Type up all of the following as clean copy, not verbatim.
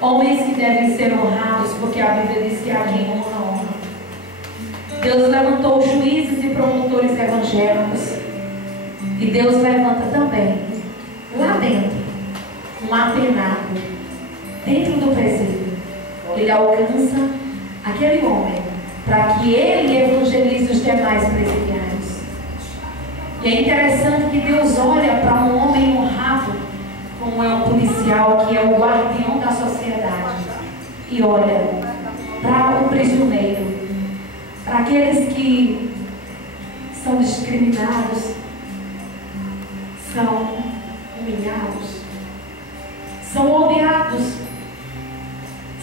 Homens que devem ser honrados, porque a Bíblia diz que a quem honra. Deus levantou juízes e promotores evangélicos. E Deus levanta também, lá dentro, um apenado, dentro do presídio. Ele alcança aquele homem, para que ele evangelize os demais presidiários. E é interessante que Deus olha para um homem honrado, como é um policial, que é o guardião da sociedade, e olha para o prisioneiro, para aqueles que são discriminados, são humilhados, são odiados,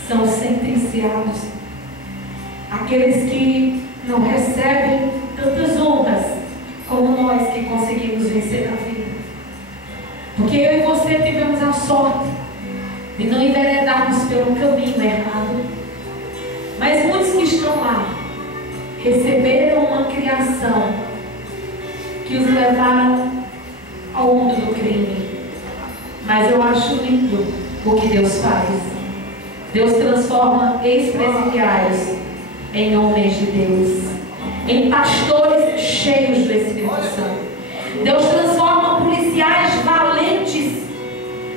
são sentenciados, aqueles que não recebem tantas honras como nós que conseguimos vencer na vida. Porque eu e você tivemos a sorte de não enveredarmos pelo caminho errado, mas muitos que estão lá receberam uma criação que os levaram ao mundo do crime. Mas eu acho lindo o que Deus faz. Deus transforma ex-presidiários em homens de Deus, em pastores cheios do Espírito Santo. Deus transforma policiais valentes,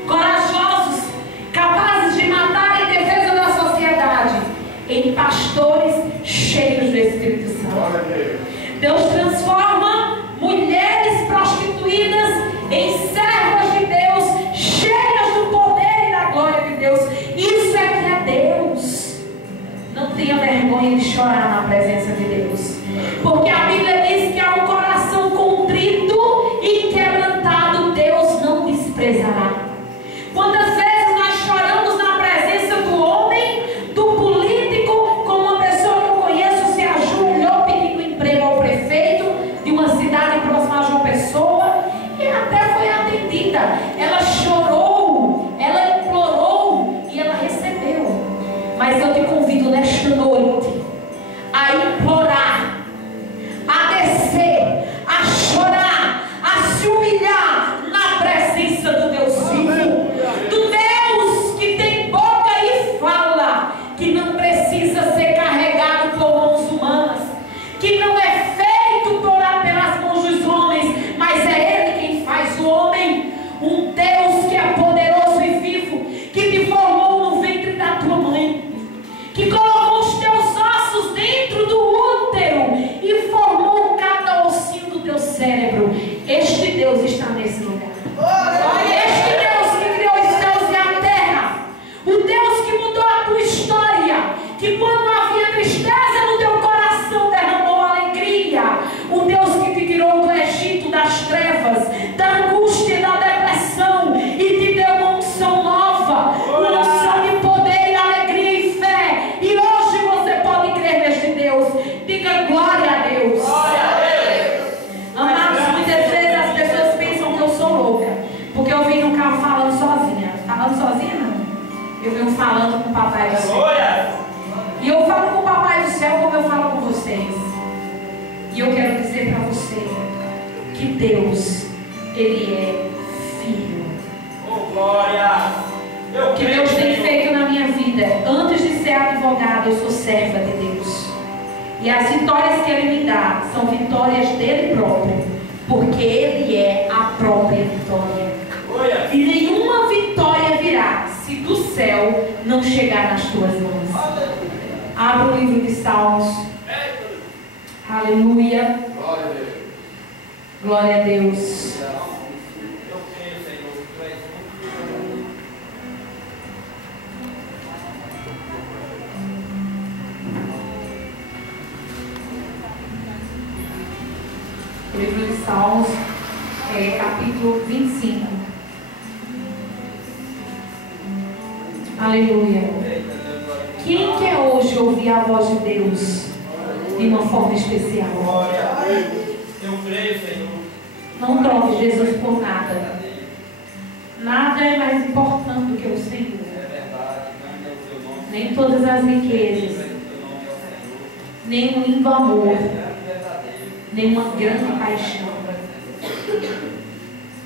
corajosos, capazes de matar em defesa da sociedade, em pastores cheios do Espírito Santo. Deus transforma mulheres prostituídas em servas de Deus, cheias do poder e da glória de Deus. Isso é que é Deus. Não tenha vergonha de chorar na presença de Deus, porque a Bíblia diz que há um coração contrito e quebrantado Deus não desprezará. Quantas vezes nós choramos na presença do homem, do político, como uma pessoa que eu conheço se ajoelhou pedindo emprego ao prefeito de uma cidade próxima a João Pessoa e até foi atendida. Ela chorou, ela implorou e ela recebeu. Mas eu te convido nesta noite a implorar, a descer, a chorar, a se humilhar na presença do Deus vivo, do Deus que tem boca e fala, que não precisa ser carregado por mãos humanas, que não é feito pelas mãos dos homens, mas é Ele quem faz o homem. Um Deus que é poderoso e vivo, que te formou no ventre da tua mãe, que colocou os teus ossos dentro do útero e formou cada ossinho do teu cérebro. Este Deus está nesse lugar. Este Deus que criou os céus e a terra, o Deus que mudou a tua história, que quando havia tristeza no teu coração derramou alegria, o Deus que te tirou do Egito, das trevas, da angústia, da depressão e te deu uma unção nova, uma unção de poder e alegria e fé. E hoje você pode crer neste Deus. Diga glória a Deus. Glória a Deus. Amados, muitas vezes as pessoas pensam que eu sou louca, porque eu vim no carro falando sozinha. Falando sozinha não. Eu venho falando com o Papai do Céu. E eu falo com o Papai do Céu como eu falo com vocês. E eu quero dizer para você que Deus, Ele é Filho. Oh, glória! O que Deus tem feito na minha vida, antes de ser advogada, eu sou serva de Deus. E as vitórias que Ele me dá são vitórias dele próprio, porque Ele é a própria vitória. E nenhuma vitória virá se do céu não chegar nas tuas mãos. Abra o livro de Salmos. Aleluia. Glória a Deus. O livro de Salmos, capítulo 25. Aleluia. Quem quer hoje ouvir a voz de Deus de uma forma especial? Eu creio, Senhor. Não troque Jesus por nada. Nada é mais importante do que o Senhor. Nem todas as riquezas, nem um lindo amor, nem uma grande paixão,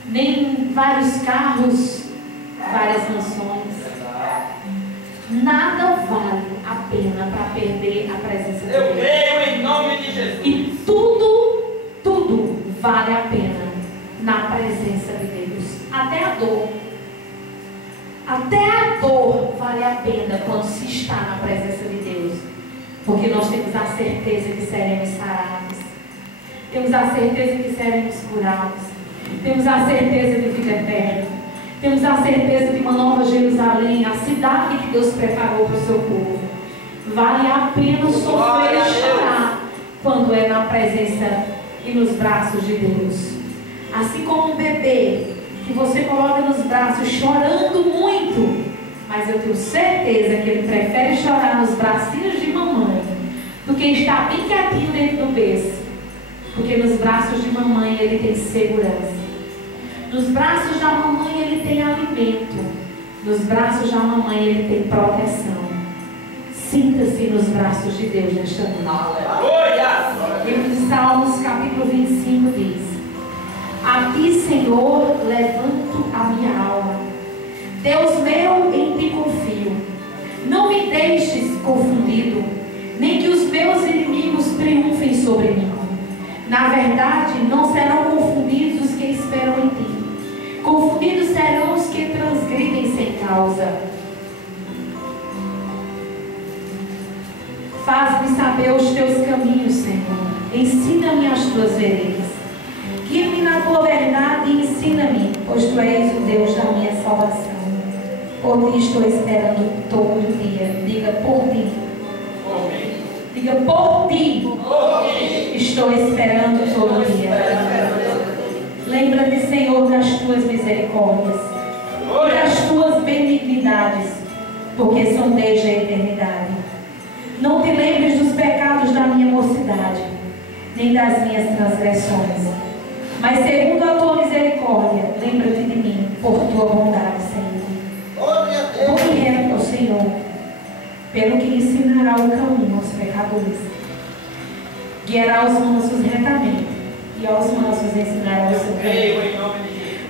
nem vários carros, várias mansões. dor vale a pena quando se está na presença de Deus, porque nós temos a certeza que seremos sarados, temos a certeza que seremos curados, temos a certeza de vida eterna, temos a certeza de uma nova Jerusalém, a cidade que Deus preparou para o seu povo. Vale a pena sofrer e chorar quando é na presença e nos braços de Deus. Assim como um bebê que você coloca nos braços chorando muito, mas eu tenho certeza que ele prefere chorar nos bracinhos de mamãe do que estar bem quietinho dentro do berço, porque nos braços de mamãe ele tem segurança, nos braços da mamãe ele tem alimento, nos braços da mamãe ele tem proteção. Sinta-se nos braços de Deus nesta noite. Livro de Salmos, capítulo 25 diz: a ti, Senhor, levanto a minha alma. Deus meu, em ti confio. Não me deixes confundido, nem que os meus inimigos triunfem sobre mim. Na verdade, não serão confundidos os que esperam em ti. Confundidos serão os que transgridem sem causa. Faz-me saber os teus caminhos, Senhor. Ensina-me as tuas veredas. Guia-me na tua verdade e ensina-me, pois tu és o Deus da minha salvação. Por ti estou esperando todo dia. Diga por ti. Diga por ti. Estou esperando todo dia. Lembra-te, Senhor, das tuas misericórdias e das tuas benignidades, porque são desde a eternidade. Não te lembres dos pecados da minha mocidade, nem das minhas transgressões. Mas segundo a tua misericórdia, lembra-te de mim, por tua bondade, Senhor. Bom e reto, Senhor, pelo que ensinará o caminho aos pecadores. Guiará os mansos retamente, e aos mansos ensinará o seu caminho.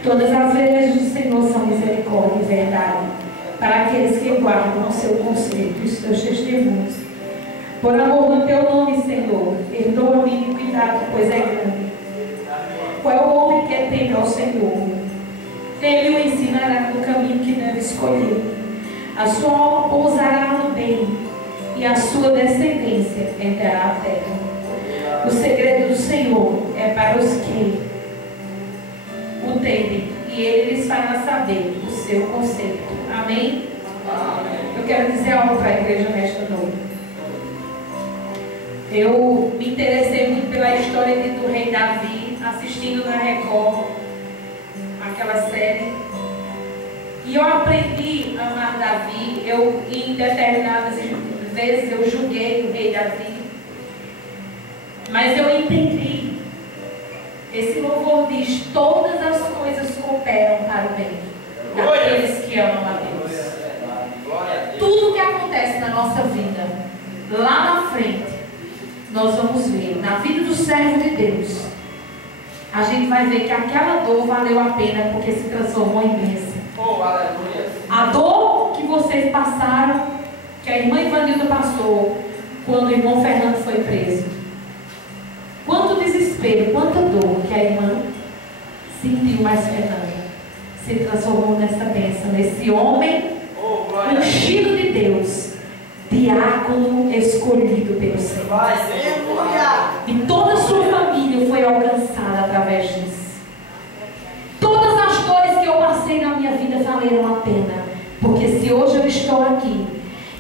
Todas as veredas do Senhor são misericórdia e verdade, para aqueles que guardam o seu conselho e os teus testemunhos. Por amor do teu nome, Senhor, perdoa-me e cuidado, pois é grande. Qual é o homem que teme ao Senhor? Ele o ensinará no caminho que deve escolher. A sua alma pousará no bem, e a sua descendência herdará a terra. O segredo do Senhor é para os que o temem, e ele lhes fará saber o seu conceito. Amém? Amém. Eu quero dizer algo para a igreja nesta noite. Eu me interessei muito pela história do rei Davi, assistindo na Record, aquela série. E eu aprendi a amar Davi. Em determinadas vezes eu julguei o rei Davi. Mas eu entendi. Esse louvor diz: todas as coisas cooperam para o bem daqueles que amam a Deus. Tudo que acontece na nossa vida, lá na frente, nós vamos ver, na vida do servo de Deus, a gente vai ver que aquela dor valeu a pena, porque se transformou em bênção. A dor que vocês passaram, que a irmã Ivanilda passou, quando o irmão Fernando foi preso. Quanto desespero, quanta dor que a irmã sentiu, mas Fernando se transformou nessa bênção, nesse homem ungido de Deus, diácono escolhido pelo Senhor. E toda a sua família foi alcançada através disso. Todas as dores que eu passei na minha vida valeram a pena, porque se hoje eu estou aqui,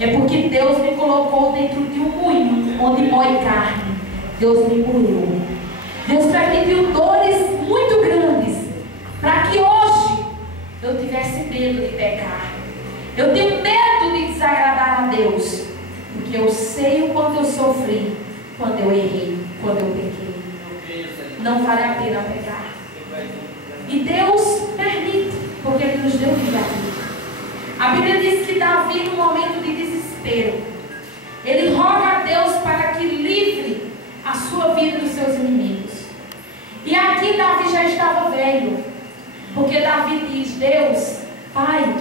é porque Deus me colocou dentro de um moinho onde moe carne. Deus me moeu. Deus permitiu dores muito grandes para que hoje eu tivesse medo de pecar. Eu tenho medo de desagradar a Deus, porque eu sei o quanto eu sofri quando eu errei, quando eu pequei. Não vale a pena pecar. E Deus permite, porque Ele nos deu vida. A Bíblia diz que Davi, no momento de desespero, ele roga a Deus para que livre a sua vida dos seus inimigos. E aqui Davi já estava velho, porque Davi diz: Deus, Pai,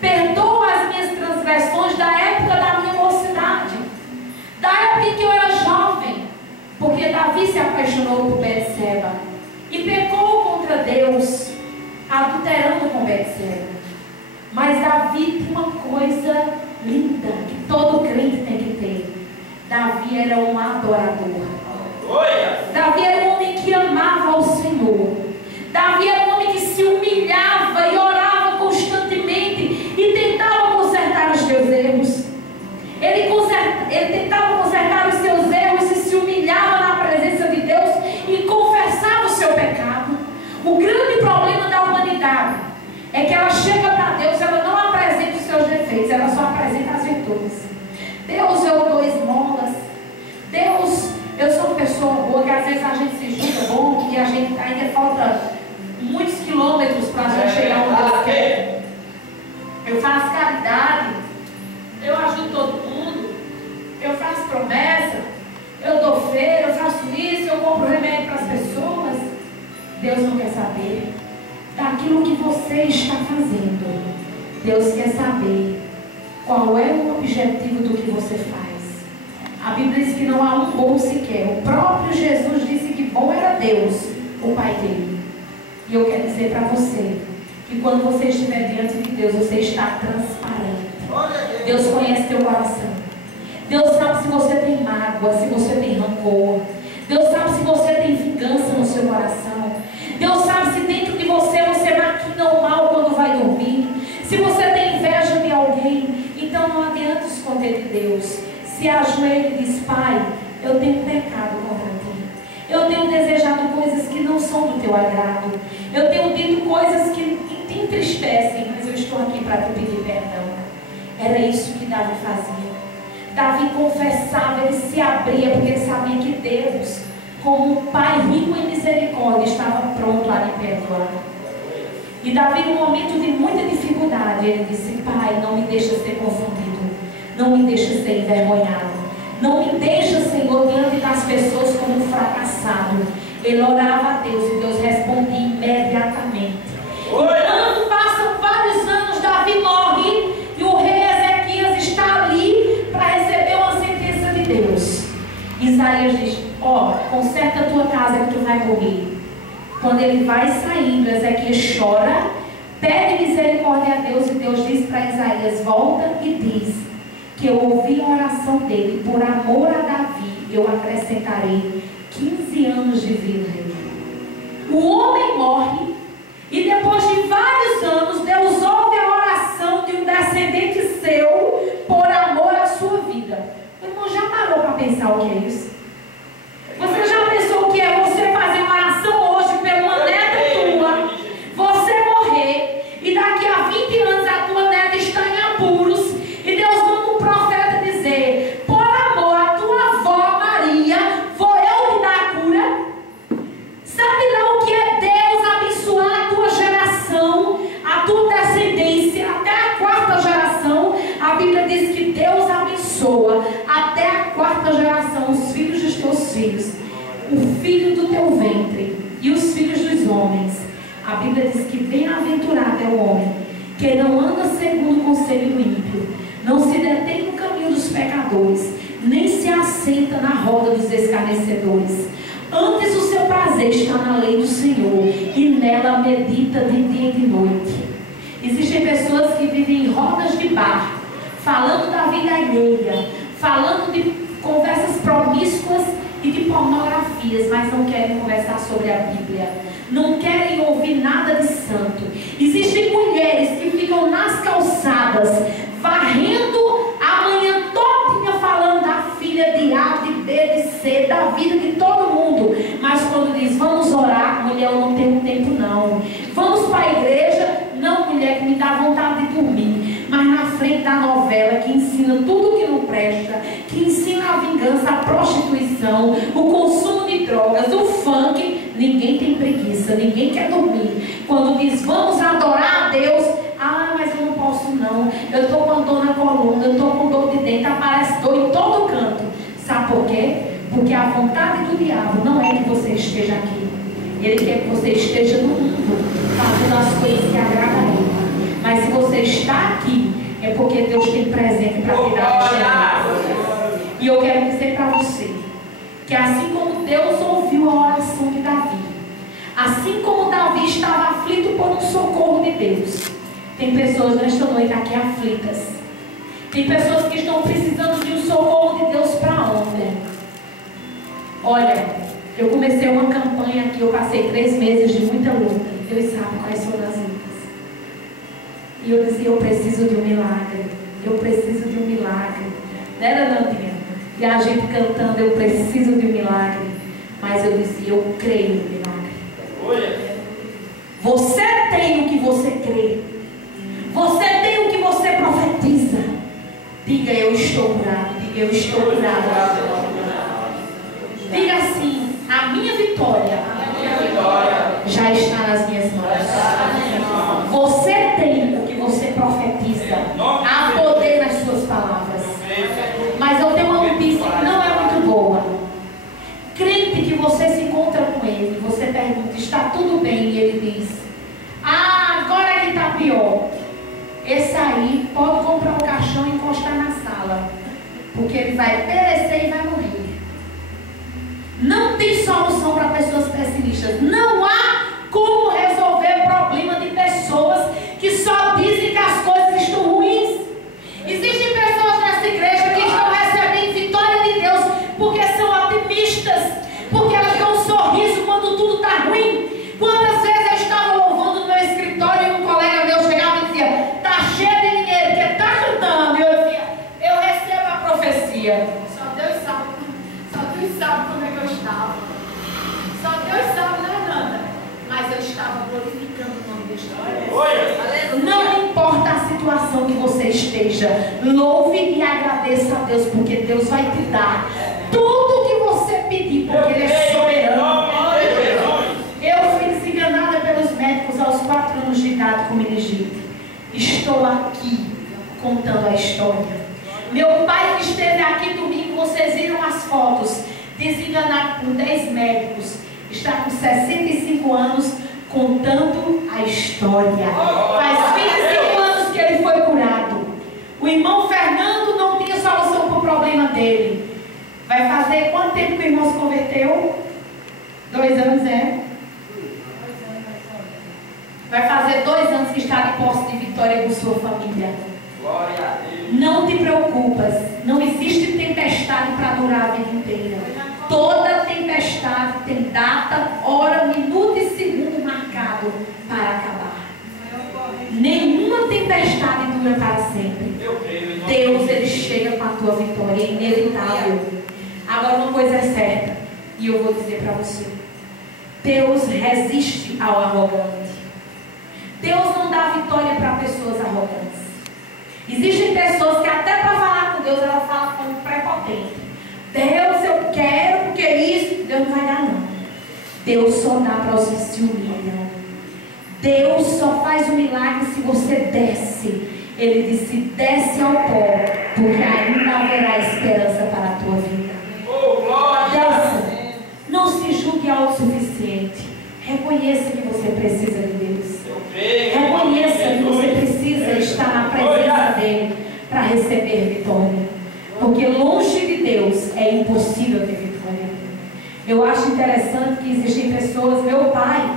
perdoa as minhas transgressões da época da minha mocidade, da época em que eu era jovem, porque Davi se apaixonou por Mas Davi tem uma coisa linda que todo crente tem que ter. Davi era um adorador. Davi era um homem que amava o Senhor. Davi era um homem que se humilhava e orava constantemente e tentava consertar os seus erros. Ele tentava consertar os seus erros e se humilhava na presença de Deus e confessava o seu pecado. O grande problema da humanidade é que ela chega para Deus, ela não apresenta os seus defeitos, ela só apresenta as virtudes. Deus, eu dou esmolas. Deus, eu sou uma pessoa boa, que às vezes a gente se julga bom, que a gente ainda falta muitos quilômetros para a gente chegar onde Deus quer. Eu faço caridade, eu ajudo todo mundo, eu faço promessa, eu dou feira, eu faço isso, eu compro remédio para as pessoas. Deus não quer saber daquilo que você está fazendo. Deus quer saber qual é o objetivo do que você faz. A Bíblia diz que não há um bom sequer. O próprio Jesus disse que bom era Deus, o Pai dele. E eu quero dizer para você que quando você estiver diante de Deus, você está transparente. Deus conhece teu coração. Deus sabe se você tem mágoa, se você tem rancor. Deus sabe se você tem vingança no seu coração. Deus sabe se dentro de você maquina o mal quando vai dormir. Se você tem inveja de alguém. Então não adianta esconder de Deus. Se ajoelha e diz: Pai, eu tenho pecado contra ti. Eu tenho desejado coisas que não são do teu agrado. Eu tenho dito coisas que te entristecem, mas eu estou aqui para te pedir perdão. Era isso que Davi fazia. Davi confessava, ele se abria, porque ele sabia que Deus, como um Pai rico em misericórdia, estava pronto a lhe perdoar. E Davi, num momento de muita dificuldade, ele disse: Pai, não me deixa ser confundido. Não me deixa ser envergonhado. Não me deixa, Senhor, diante das pessoas como um fracassado. Ele orava a Deus e Deus respondia imediatamente. Quando passam vários anos, Davi morre e o rei Ezequias está ali para receber uma sentença de Deus. Isaías diz: conserta a tua casa que tu vai morrer. Quando ele vai saindo, Ezequias chora, pede misericórdia a Deus e Deus diz para Isaías: volta e diz que eu ouvi a oração dele, por amor a Davi, eu acrescentarei 15 anos de vida. O homem morre e depois de vários anos, Deus ouve a oração de um descendente seu por amor à sua vida. O irmão já parou para pensar o que é isso? Você já pensou o que é você fazer uma oração hoje pela uma neta tua, você morrer e daqui a 20 anos a tua neta está em apuros e Deus manda um profeta dizer: por amor à tua avó Maria, vou eu lhe dar a cura? Sabe lá o que é Deus abençoar a tua geração, a tua descendência, até a quarta geração? A Bíblia diz que Deus abençoa até a quarta geração os filhos dos teus filhos, o filho do teu ventre e os filhos dos homens. A Bíblia diz que bem-aventurado é o homem que não anda segundo o conselho do ímpio, não se detém no caminho dos pecadores, nem se assenta na roda dos escarnecedores. Antes o seu prazer está na lei do Senhor, e nela medita de dia e de noite. Existem pessoas que vivem em rodas de bar, falando da vida alheia, falando de conversas promíscuas e de pornografias, mas não querem conversar sobre a Bíblia, não querem ouvir nada de santo. Existem mulheres que ficam nas calçadas, varrendo a manhã todinha, falando da filha de A, de B, de C, da vida de todo mundo, mas quando diz vamos orar, mulher, eu não tenho tempo não. Vamos para a igreja, não, mulher, que me dá vontade de dormir. Mas na frente da novela que ensina tudo que não presta, que ensina a vingança, a prostituição, o consumo de drogas, o funk, ninguém tem preguiça, ninguém quer dormir. Quando diz vamos adorar a Deus, mas eu não posso não, eu estou com dor na coluna, eu estou com dor de dente, aparece dor em todo canto. Sabe por quê? Porque a vontade do diabo não é que você esteja aqui. Ele quer que você esteja no mundo, fazendo as coisas que agradam a ele. Mas se você está aqui, é porque Deus tem presente para te dar. E eu quero dizer para você que assim como Deus ouviu a oração de Davi, assim como Davi estava aflito por um socorro de Deus, Tem pessoas nesta noite aqui aflitas. Tem pessoas que estão precisando de um socorro de Deus para ontem. Olha, eu comecei uma campanha aqui, eu passei 3 meses de muita luta. Deus sabe quais foram as lutas. E eu dizia, eu preciso de um milagre. Eu preciso de um milagre. Não era, Nandinha? E a gente cantando, eu preciso de um milagre. Mas eu dizia, eu creio no milagre. Você tem o que você crê. Você tem o que você profetiza. Diga, eu estou curado. Diga, eu estou curado. Diga assim, a minha vitória já está nas minhas mãos. Você tem o que você profetiza. Há poder nas suas palavras. Mas eu tenho uma notícia que não é muito boa. Crente que você se encontra com ele, você pergunta, está tudo bem? E ele diz, agora que está pior. Esse aí pode comprar um caixão e encostar na sala, porque ele vai perecer e vai morrer. Não tem solução para pessoas pessimistas. Não há como resolver o problema de pessoas que só dizem que as coisas estão ruins. Existem pessoas nessa igreja que estão recebendo vitória de Deus porque são otimistas, porque elas dão um sorriso quando tudo está ruim. Quantas vezes eu estava louvando no meu escritório e um colega meu chegava e dizia, está cheio de dinheiro, porque está cantando. E eu dizia, eu recebo a profecia. Só Deus sabe como é que eu estava. Só Deus sabe, não é nada. Mas eu estava glorificando o nome de Deus. Não importa a situação que você esteja, louve e agradeça a Deus, porque Deus vai te dar tudo o que você pedir, porque Ele é soberano. Eu fui desenganada pelos médicos aos 4 anos de idade com meningite. Estou aqui contando a história. Meu pai que esteve aqui domingo, vocês viram as fotos, desenganado por 10 médicos, está com 65 anos contando a história. Faz 25 anos que ele foi curado. O irmão Fernando não tinha solução para o problema dele. Vai fazer quanto tempo que o irmão se converteu? 2 anos, é? Vai fazer 2 anos que está de posse de vitória com sua família. Glória a Deus. Não te preocupas. Não existe tempestade para durar a vida inteira. Toda tempestade tem data, hora, minuto e segundo marcado para acabar. Nenhuma tempestade dura para sempre. Deus, Ele chega com a tua vitória. É inevitável. Agora uma coisa é certa, e eu vou dizer para você. Deus resiste ao arrogante. Deus não dá vitória para pessoas arrogantes. Existem pessoas que até para falar com Deus, ela fala como prepotente. Deus, eu quero, porque isso, Deus não vai dar não. Deus só dá para os que se humilham. Deus só faz o milagre se você desce. Ele disse, desce ao pó, porque ainda haverá esperança para a tua vida. Desce. Não se julgue autossuficiente. Reconheça que você precisa de Deus. Reconheça que você precisa estar na presença dEle para receber vitória. Porque longe de Deus é impossível ter vitória. Eu acho interessante que existem pessoas, meu pai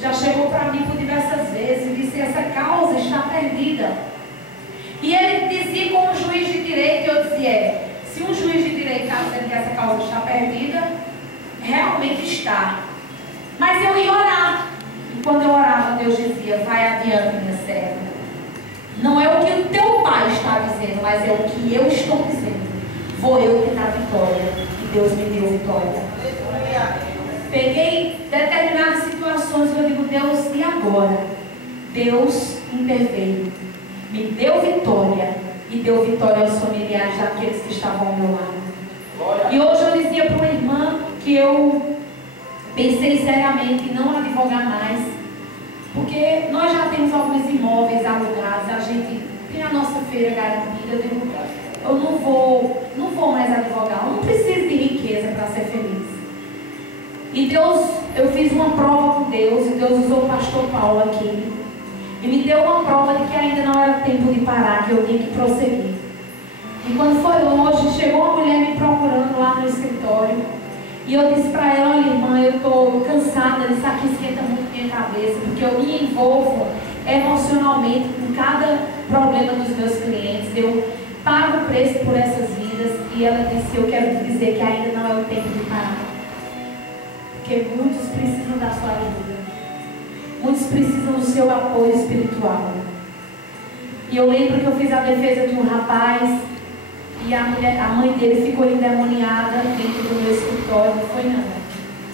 já chegou para mim por diversas vezes e disse, essa causa está perdida. E ele dizia como juiz de direito, eu dizia, se um juiz de direito está dizendo que essa causa está perdida, realmente está. Mas eu ia orar. E quando eu orava, Deus dizia, vai adiante, minha serva. Não é o que o teu pai está dizendo, mas é o que eu estou dizendo. Vou eu te dar vitória. E Deus me deu vitória. Peguei determinadas situações e eu digo, Deus, e agora? Deus interveio. Me deu vitória. E deu vitória aos familiares daqueles que estavam ao meu lado. E hoje eu dizia para uma irmã que eu pensei seriamente em não advogar mais, porque nós já temos alguns imóveis alugados, a gente tem a nossa feira garantida. Eu digo, eu não vou mais advogar, eu não preciso de riqueza para ser feliz. E Deus, eu fiz uma prova com Deus, e Deus usou o pastor Paulo aqui, e me deu uma prova de que ainda não era tempo de parar, que eu tinha que prosseguir. E quando foi hoje, chegou uma mulher me procurando lá no escritório. E eu disse para ela, olha irmã, eu estou cansada, isso aqui esquenta muito minha cabeça, porque eu me envolvo emocionalmente com cada problema dos meus clientes. Eu pago o preço por essas vidas. E ela disse: eu quero te dizer que ainda não é o tempo de parar, porque muitos precisam da sua ajuda, muitos precisam do seu apoio espiritual. E eu lembro que eu fiz a defesa de um rapaz e a mãe dele ficou endemoniada dentro do meu escritório. Não foi não.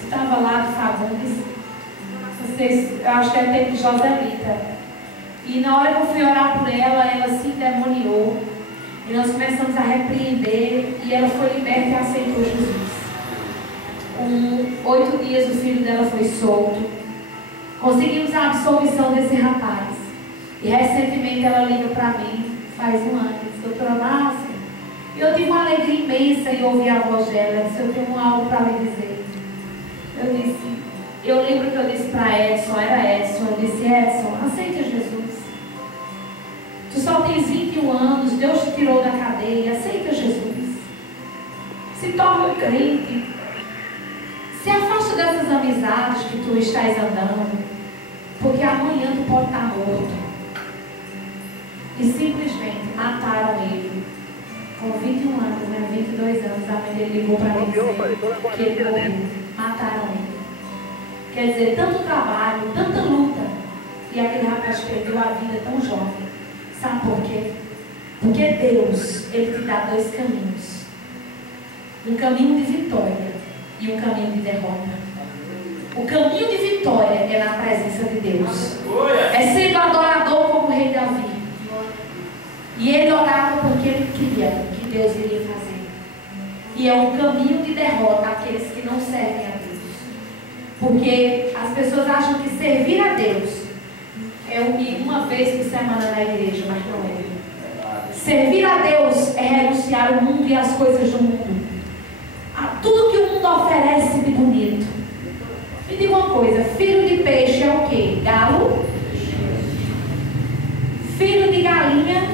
Estava lá de Fagundes, eu acho que era tempo de Joselita. E na hora que eu fui orar por ela, ela se endemoniou. E nós começamos a repreender e ela foi liberta e aceitou Jesus. Com 8 dias o filho dela foi solto. Conseguimos a absolvição desse rapaz. E recentemente ela liga para mim, faz um ano, disse: doutora Márcia, eu tive uma alegria imensa em ouvir a voz dela. Ela disse: eu tenho algo para lhe dizer. Eu lembro que eu disse para Edson, era Edson, eu disse: Edson, aceita Jesus. Tu só tens 21 anos, Deus te tirou da cadeia, aceita Jesus. Se torna crente. Se afasta dessas amizades que tu estás andando, porque amanhã tu pode estar morto. E simplesmente mataram ele. Com 21 anos, né? 22 anos, a mãe dele ligou para mim dizer que ele morreu. Mataram ele. Quer dizer, tanto trabalho, tanta luta, e aquele rapaz perdeu a vida tão jovem. Sabe por quê? Porque Deus, Ele te dá 2 caminhos. Um caminho de vitória e um caminho de derrota. O caminho de vitória é na presença de Deus. É sendo adorador como o rei Davi. E ele orava porque ele queria que Deus iria fazer. E é um caminho de derrota àqueles que não servem a Deus. Porque as pessoas acham que servir a Deus é o que uma vez por semana na igreja, mas não é. Servir a Deus é renunciar o mundo e as coisas do mundo. A tudo que o mundo oferece de bonito. Me diga uma coisa: filho de peixe é o quê? Galo? Filho de galinha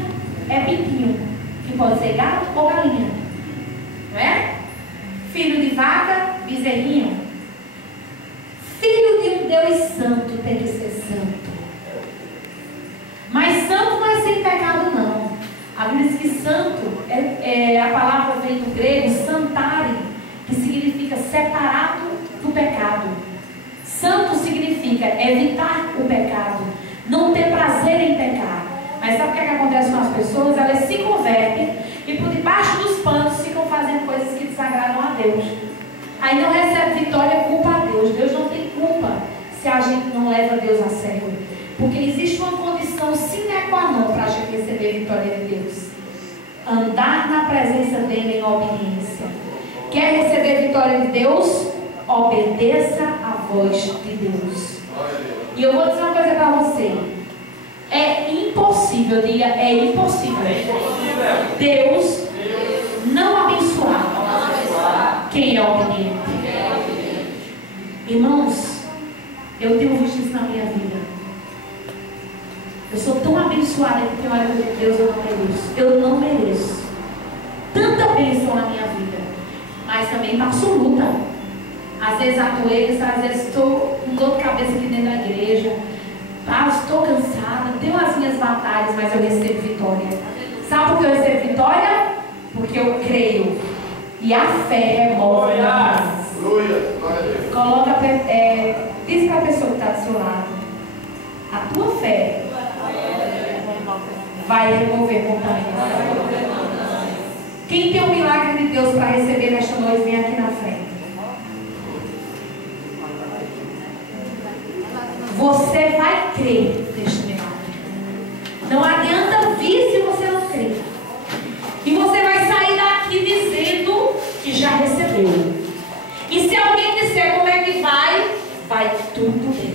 é pintinho, que pode ser gato ou galinha, não é? Filho de vaca, bezerrinho. Filho de um Deus santo tem que ser santo. Mas santo não é sem pecado, não. A Bíblia diz que santo, a palavra vem do grego santare, que significa separado do pecado. Santo significa evitar o pecado, não ter prazer em pecar. Mas sabe o que acontece com as pessoas? Elas se convertem e por debaixo dos panos ficam fazendo coisas que desagradam a Deus. Aí não recebe vitória, culpa a Deus. Deus não tem culpa se a gente não leva Deus a sério. Porque existe uma condição sine qua non para a gente receber a vitória de Deus: andar na presença dele em obediência. Quer receber a vitória de Deus? Obedeça a voz de Deus. E eu vou dizer uma coisa para você: é impossível, diga, é impossível Deus não abençoar quem é obediente. Irmãos, eu tenho visto isso na minha vida. Eu sou tão abençoada que tem hora que eu digo: Deus, eu não mereço. Eu não mereço tanta bênção na minha vida. Mas também passo luta. Às vezes atoeiro, às vezes estou com dor de cabeça aqui dentro da igreja. Estou cansada, tenho as minhas batalhas, mas eu recebo vitória. Sabe por que eu recebo vitória? Porque eu creio. E a fé remove montanhas. Coloca, diz para a pessoa que está do seu lado: a tua fé vai remover montanhas. Quem tem o milagre de Deus para receber nesta noite, vem aqui na frente. Você vai crer neste milagre. Não adianta vir se você não crer. E você vai sair daqui dizendo que já recebeu. E se alguém disser como é que vai tudo bem.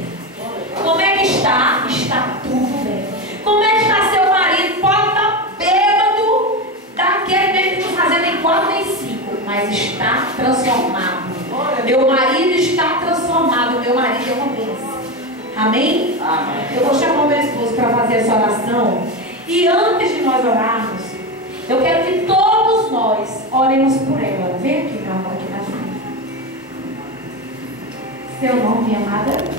Como é que está? Está tudo bem. Como é que está seu marido? Pode estar bêbado, daquele mesmo que está fazendo em 4 nem 5, mas está transformado. Meu marido está transformado. Meu marido é uma bênção. Amém? Amém? Eu vou chamar o meu esposo para fazer essa oração. E antes de nós orarmos, eu quero que todos nós oremos por ela. Vem aqui, meu amor, aqui na frente. Seu nome, minha amada?